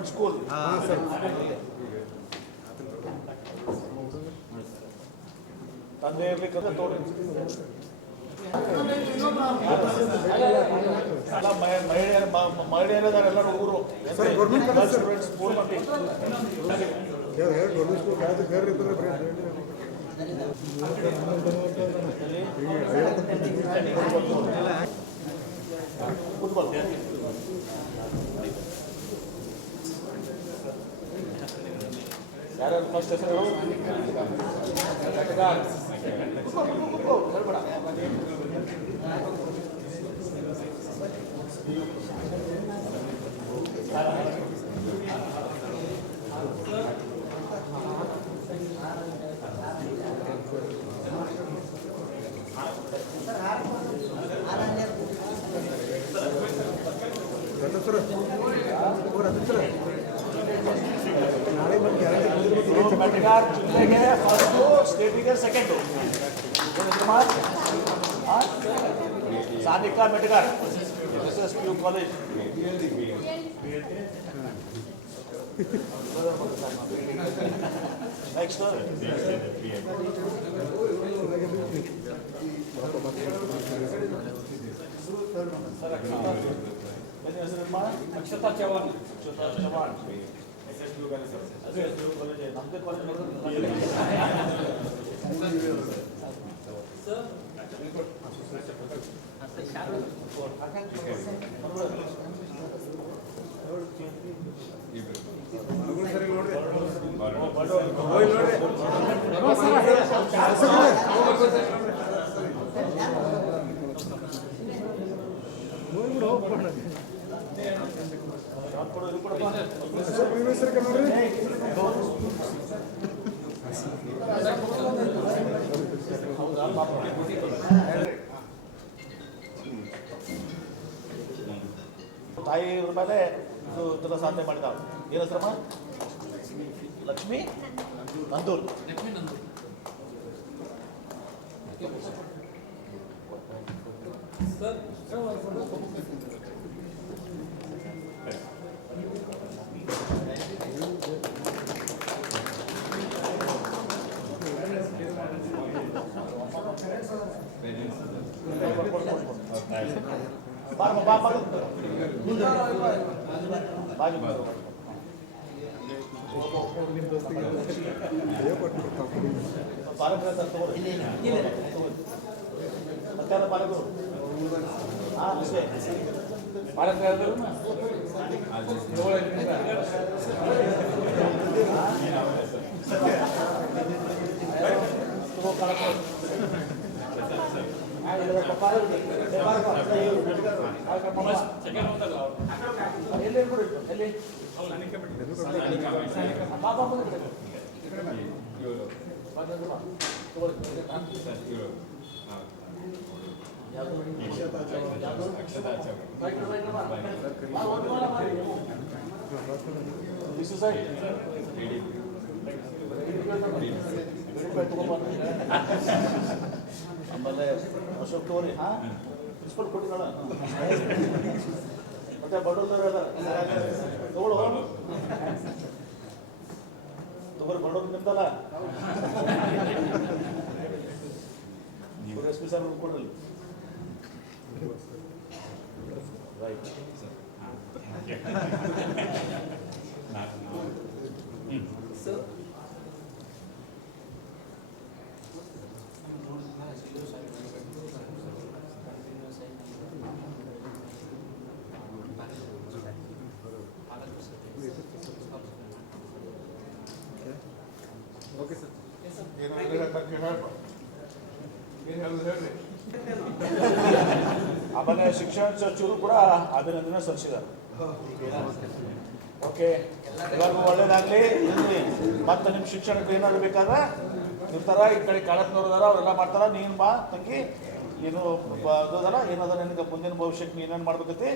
Government school. ತಂದೆ ಇರ್ಲಿಕ್ಕಂದ್ರೆ ತೋಡಿ ಎಲ್ಲ ಮಹಿಳೆಯರಿದ್ದಾರೆ, ಎಲ್ಲರೂ ಊರು ಸ್ಕೂಲ್ ಮಂದಿ ಯಾರ್ಯಾರು ಫಸ್ಟ್ ಹೆಸರು ಜಿಲ್ಲೆಗೆ ಫಸ್ಟು, ಸ್ಟೇಟಿಗೆ second. Sanika Metgar, SSPU college. Next Akshata Chavan. ನಮ್ಮದೇ ಕಾಲೇಜ್ ತಾಯಿ ಮೇಲೆ ಇದು ಸಾಧನೆ ಮಾಡಿದ. ಏನು ಹೆಸರಮ್ಮ? ಲಕ್ಷ್ಮೀ ನಂದೂರ್. ಆಮೇಲೆ ಅಶೋಕ್ ತೋರಿ ಇಸ್ಕೊಂಡು ಕೊಟ್ಟಿದ್ದಾಳ. ಮತ್ತೆ ಬಡವ್ರ ತಗೊಳ್ಳೋ ತಗೋರಿ, ಬಡವ್ರು ನಿಮ್ದಲ್ಲ. SP ಸರ್ ಕೊಡ್ರಿ. ರೈಟ್. ಆಮೇಲೆ ಶಿಕ್ಷಣ ಸಚಿವರು ಕೂಡ ಅಭಿನಂದನೆ ಸಲ್ಲಿಸಿದ್ದಾರೆ. ಓಕೆ, ಎಲ್ಲರಿಗೂ ಒಳ್ಳೇದಾಗಲಿ. ಮತ್ತೆ ನಿಮ್ಮ ಶಿಕ್ಷಣಕ್ಕೆ ಏನಾದ್ರು ಬೇಕಾದ್ರೆ ನಿಮ್ಮ ಥರ ಈ ಕಡೆ ಕಾಳತ್ನವ್ರದಾರ ಅವರೆಲ್ಲ ಮಾಡ್ತಾರ. ನೀನು ಬಾ ತಂಗಿ, ಏನು ಅದಲ್ಲ ಏನದ ನಿನಗೆ ಮುಂದಿನ ಭವಿಷ್ಯಕ್ಕೆ ನೀನೇನು ಮಾಡ್ಬೇಕತಿ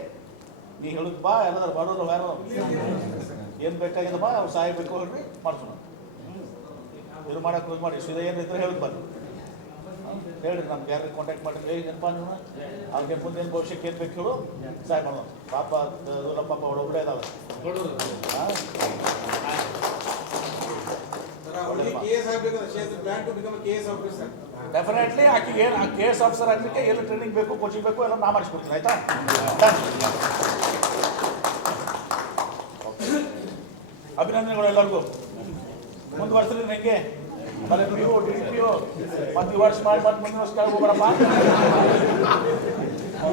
ನೀ ಹೇಳುದು ಬಾ. ಎಲ್ಲದಾರ ಬರೋರು ಯಾರು ಏನು ಬೇಕಾಗಿದೆ ಬಾ, ಅವ್ರು ಸಹಾಯ ಬೇಕು ಹೇಳ್ರಿ ಮಾಡ್ಸೋಣ. ಇದು ಮಾಡಕ್ಕೆ ಮಾಡಿ ಸೀದಾ ಏನು ಇದ್ರೆ ಹೇಳುದು ಬನ್ನಿ. ಹೇಳಿರಿ ನಮ್ಗೆ ಯಾರಿಗೆ ಕಾಂಟ್ಯಾಕ್ಟ್ ಮಾಡಿದ್ರೆ ಏನಪ್ಪ ನೀವು ಅವ್ರಿಗೆ ಮುಂದಿನ ಭವಿಷ್ಯಕ್ಕೆ ಏನು ಬೇಕು ಹೇಳು ಸಹಾಯ ಮಾಡೋಣ. ಪಾಪ ಪಾಪ ಒಬ್ಬರೇ ಇದಾವೆ. ಡೆಫಿನೆಟ್ಲಿ ಆಕೆಗೆ ಏನು KS ಆಫೀಸರ್ ಆಗಲಿಕ್ಕೆ ಎಲ್ಲ ಟ್ರೈನಿಂಗ್ ಬೇಕು, ಕೋಚಿಂಗ್ ಬೇಕು, ಎಲ್ಲ ನಾ ಮಾಡಿಸ್ಕೊಡ್ತೀನಿ. ಆಯ್ತಾ? ಅಭಿನಂದನೆಗಳು ಎಲ್ಲರಿಗೂ. ಮುಂದುವರ್ಸಲಿ ನನಗೆ ಆಮೇಲೆ PO DPO ಮತ್ತು ಈ ವರ್ಷ ಮಾಡಿ ಮತ್ತೆ ಮುಂದಿನ ವರ್ಷ ಕೆಳಗೆ ಹೋಗ್ಬೇಡಪ್ಪ.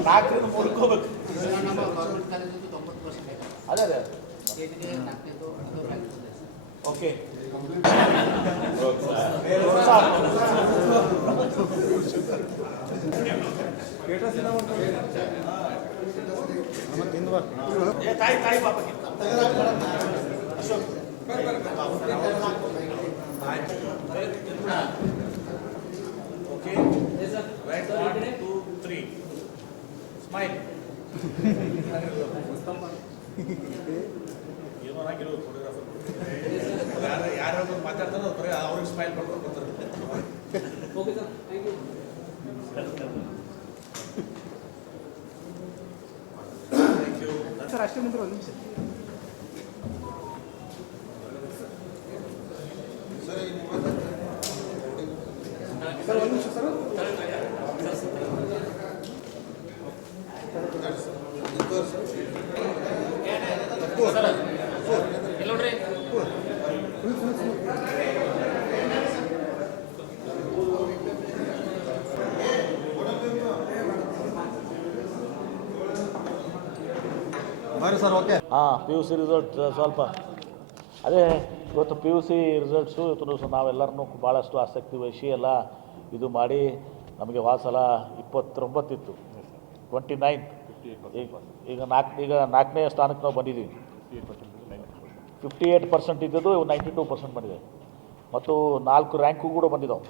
4ರಿಂದ 3ಕ್ಕೆ ಹೋಗ್ಬೇಕು. ಅದೇ ಅದೇ ಓಕೆ. ತಾಯಿ ತಾಯಿ ಪಾಪಕ್ಕೆ ಅಶೋಕ್ ಓಕೆ ರೈಟ್ 1 2 3 ಸ್ಮೈಲ್. ಏನೋ ಆಗಿರೋ ಫೋಟೋಗ್ರಾಫರ್ ಯಾರು ಮಾತಾಡ್ತಾರೋ ಅವ್ರಿಗೆ ಸ್ಮೈಲ್ ಮಾಡ್ಕೊಂಡು ಬರ್ತಾರೆ. Okay sir, thank you sir. ಅಷ್ಟೇ ಮುಂದೆ ಒಂದು ನಿಮಿಷ ಸರ್, ಒಂದು ನಿಮಿಷ sir. Sir okay. PUC result ಸ್ವಲ್ಪ ಅದೇ ಇವತ್ತು PUC ರಿಸಲ್ಟ್ಸು ಇವತ್ತು ನಾವೆಲ್ಲರನ್ನೂ ಭಾಳಷ್ಟು ಆಸಕ್ತಿ ವಹಿಸಿ ಎಲ್ಲ ಇದು ಮಾಡಿ ನಮಗೆ ಸಲ 29 ಇತ್ತು, 29. ಈಗ 4ನೇ ಸ್ಥಾನಕ್ಕೆ ನಾವು ಬಂದಿದ್ದೀವಿ. 58% ಇದ್ದದ್ದು 92% ಬಂದಿದೆ. ಮತ್ತು 4 ರ್ಯಾಂಕು ಕೂಡ ಬಂದಿದ್ದಾವೆ.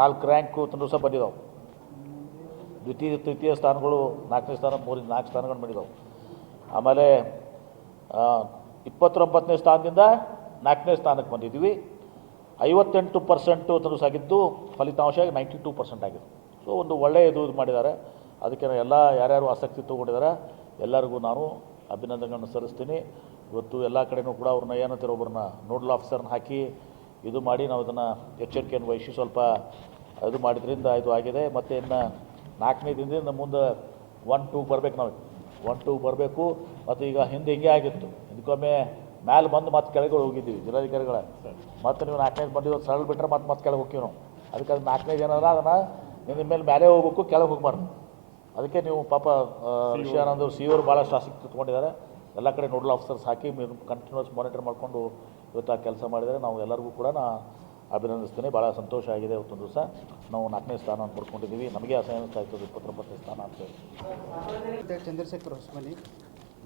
4 ರ್ಯಾಂಕು ಸಹ ಬಂದಿದ್ದಾವೆ. ದ್ವಿತೀಯ ತೃತೀಯ ಸ್ಥಾನಗಳು 4ನೇ ಸ್ಥಾನ 4 ಸ್ಥಾನಗಳು ಬಂದಿದ್ದಾವೆ. ಆಮೇಲೆ 29ನೇ ಸ್ಥಾನದಿಂದ 4ನೇ ಸ್ಥಾನಕ್ಕೆ ಬಂದಿದ್ದೀವಿ. 58% ಆಗಿದ್ದು ಫಲಿತಾಂಶ 92% ಆಗಿದೆ. ಸೊ ಒಂದು ಒಳ್ಳೆಯ ಇದು ಮಾಡಿದ್ದಾರೆ. ಅದಕ್ಕೆ ಎಲ್ಲ ಯಾರ್ಯಾರು ಆಸಕ್ತಿ ತೊಗೊಂಡಿದ್ದಾರೆ ಎಲ್ಲರಿಗೂ ನಾನು ಅಭಿನಂದನೆಗಳನ್ನು ಸಲ್ಲಿಸ್ತೀನಿ. ಇವತ್ತು ಎಲ್ಲ ಕಡೆಯೂ ಕೂಡ ಅವ್ರನ್ನ ಏನಂತಾರೆ ಒಬ್ಬರನ್ನ ನೋಡಲ್ ಆಫೀಸರ್ನ ಹಾಕಿ ಇದು ಮಾಡಿ ನಾವು ಇದನ್ನು ಎಚ್ಚರಿಕೆಯನ್ನು ವಹಿಸಿ ಸ್ವಲ್ಪ ಇದು ಮಾಡಿದ್ರಿಂದ ಇದು ಆಗಿದೆ. ಮತ್ತು ಇನ್ನು 4ನೇ ದಿನದಿಂದ ಮುಂದೆ 1 2 ಬರಬೇಕು. ನಾವು 1 2 ಬರಬೇಕು. ಮತ್ತು ಈಗ ಹಿಂದೆ ಹಿಂಗೆ ಆಗಿತ್ತು, ಇದಕ್ಕೊಮ್ಮೆ ಮ್ಯಾಲೆ ಬಂದು ಮತ್ತೆ ಕೆಳಗೆ ಹೋಗಿದ್ದೀವಿ ಜಿಲ್ಲಾಧಿಕಾರಿಗಳ. ಮತ್ತು ನೀವು 4ನೇದು ಬಂದಿದ್ದು ಸರಳ ಬಿಟ್ಟರೆ ಮತ್ತೆ ಕೆಳಗೆ ಹೋಗ್ತೀವಿ ನಾವು. ಅದಕ್ಕೆ ಅದು 4ನೇದು ಏನಾರ ಅದನ್ನು ನಿಮ್ಮ ಮೇಲೆ ಮೇಲೆ ಹೋಗ್ಬೇಕು, ಕೆಳಗೆ ಹೋಗ್ಬಾರ್ದು. ಅದಕ್ಕೆ ನೀವು ಪಾಪ ಋಷಿಯಾನಂದ್ ಅವರು CEO ಭಾಳಷ್ಟು ಆಸಕ್ತಿ ತೊಗೊಂಡಿದ್ದಾರೆ. ಎಲ್ಲ ಕಡೆ ನೋಡಲ್ ಆಫೀಸರ್ಸ್ ಹಾಕಿ ಕಂಟಿನ್ಯೂಸ್ ಮಾನಿಟರ್ ಮಾಡಿಕೊಂಡು ಇವತ್ತು ಆ ಕೆಲಸ ಮಾಡಿದರೆ ನಾವು ಎಲ್ಲರಿಗೂ ಕೂಡ ಅಭಿನಂದಿಸ್ತೀನಿ. ಭಾಳ ಸಂತೋಷ ಆಗಿದೆ. ಇವತ್ತೊಂದು ದಿವಸ ನಾವು 4ನೇ ಸ್ಥಾನ ಪಡ್ಕೊಂಡಿದ್ದೀವಿ. ನಮಗೆ ಅನಿಸ್ತಾ ಇತ್ತು 29ನೇ ಸ್ಥಾನ ಅಂತ ಹೇಳಿ. ಚಂದ್ರಶೇಖರ್ ಹೊಸಮನಿ.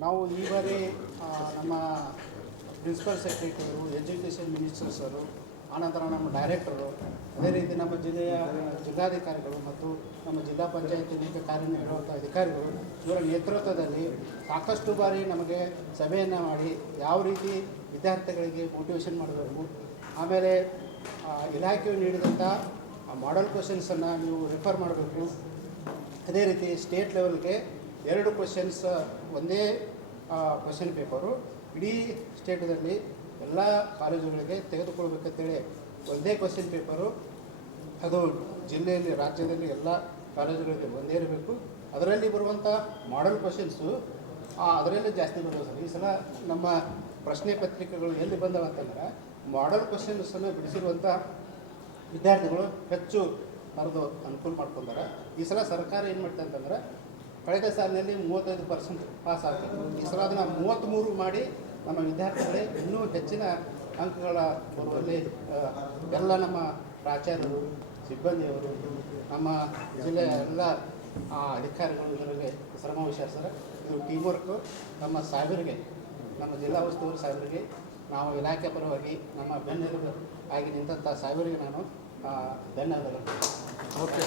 ನಾವು ಈ ಬಾರಿ ನಮ್ಮ ಪ್ರಿನ್ಸಿಪಲ್ ಸೆಕ್ರೆಟರಿಗಳು, ಎಜುಕೇಷನ್ ಮಿನಿಸ್ಟರ್ಸರು, ಆನಂತರ ನಮ್ಮ ಡೈರೆಕ್ಟರು, ಅದೇ ರೀತಿ ನಮ್ಮ ಜಿಲ್ಲೆಯ ಜಿಲ್ಲಾಧಿಕಾರಿಗಳು ಮತ್ತು ನಮ್ಮ ಜಿಲ್ಲಾ ಪಂಚಾಯತ್ ನೇಮಕ ಕಾರ್ಯನಿರ್ವಾಹಕ ಅಧಿಕಾರಿಗಳು ಇವರ ನೇತೃತ್ವದಲ್ಲಿ ಸಾಕಷ್ಟು ಬಾರಿ ನಮಗೆ ಸಭೆಯನ್ನು ಮಾಡಿ ಯಾವ ರೀತಿ ವಿದ್ಯಾರ್ಥಿಗಳಿಗೆ ಮೋಟಿವೇಶನ್ ಮಾಡಬೇಕು, ಆಮೇಲೆ ಇಲಾಖೆಯು ನೀಡಿದಂಥ ಮಾಡೆಲ್ ಕ್ವಶನ್ಸನ್ನು ನೀವು ರೆಫರ್ ಮಾಡಬೇಕು. ಅದೇ ರೀತಿ ಸ್ಟೇಟ್ ಲೆವೆಲ್ಗೆ 2 ಕ್ವಶನ್ಸ್ ಒಂದೇ ಕ್ವಶನ್ ಪೇಪರು ಇಡೀ ಸ್ಟೇಟದಲ್ಲಿ ಎಲ್ಲ ಕಾಲೇಜುಗಳಿಗೆ ತೆಗೆದುಕೊಳ್ಬೇಕಂತೇಳಿ ಒಂದೇ ಕ್ವಶನ್ ಪೇಪರು ಅದು ಜಿಲ್ಲೆಯಲ್ಲಿ ರಾಜ್ಯದಲ್ಲಿ ಎಲ್ಲ ಕಾಲೇಜುಗಳಿಗೆ ಒಂದೇ ಇರಬೇಕು. ಅದರಲ್ಲಿ ಬರುವಂಥ ಮಾಡೆಲ್ ಕ್ವಶನ್ಸು ಅದರಲ್ಲೇ ಜಾಸ್ತಿ ಬರೋದು ಸರ್. ಈ ಸಲ ನಮ್ಮ ಪ್ರಶ್ನೆ ಪತ್ರಿಕೆಗಳು ಎಲ್ಲಿ ಬಂದವ ಅಂತಂದ್ರೆ ಮಾಡೆಲ್ ಕ್ವಶನ್ಸನ್ನು ಬಿಡಿಸಿರುವಂಥ ವಿದ್ಯಾರ್ಥಿಗಳು ಹೆಚ್ಚು ಬರೆದು ಅನುಕೂಲ ಮಾಡ್ಕೊಂತಾರೆ. ಈ ಸಲ ಸರ್ಕಾರ ಏನು ಮಾಡ್ತಾ ಅಂತಂದ್ರೆ ಕಳೆದ ಸಾಲಿನಲ್ಲಿ 35% ಪಾಸ್ ಆಗ್ತಿತ್ತು. ಈ ಸಲ ಅದನ್ನು 33 ಮಾಡಿ ನಮ್ಮ ವಿದ್ಯಾರ್ಥಿಗಳೇ ಇನ್ನೂ ಹೆಚ್ಚಿನ ಅಂಕಗಳ ಬರುವಲ್ಲಿ ಎಲ್ಲ ನಮ್ಮ ಪ್ರಾಚಾರ್ಯರು, ಸಿಬ್ಬಂದಿಯವರು, ನಮ್ಮ ಜಿಲ್ಲೆಯ ಎಲ್ಲ ಅಧಿಕಾರಿಗಳು ಇದರಲ್ಲಿ ಶ್ರಮ ವಹಿಸ್ತಾರೆ. ಇದು ಟೀಮ್ ವರ್ಕು. ನಮ್ಮ ಸಾಹೇಬರಿಗೆ, ನಮ್ಮ ಜಿಲ್ಲಾ ಉಸ್ತುವಾರಿ ಸಾಹೇಬರಿಗೆ, ನಾವು ಇಲಾಖೆ ಪರವಾಗಿ ನಮ್ಮ ಬೆನ್ನೆಲುಬು ಆಗಿ ನಿಂತಹ ಸಾಹೇಬರಿಗೆ ನಾನು ಧನ್ಯವಾದಗಳು. ಓಕೆ.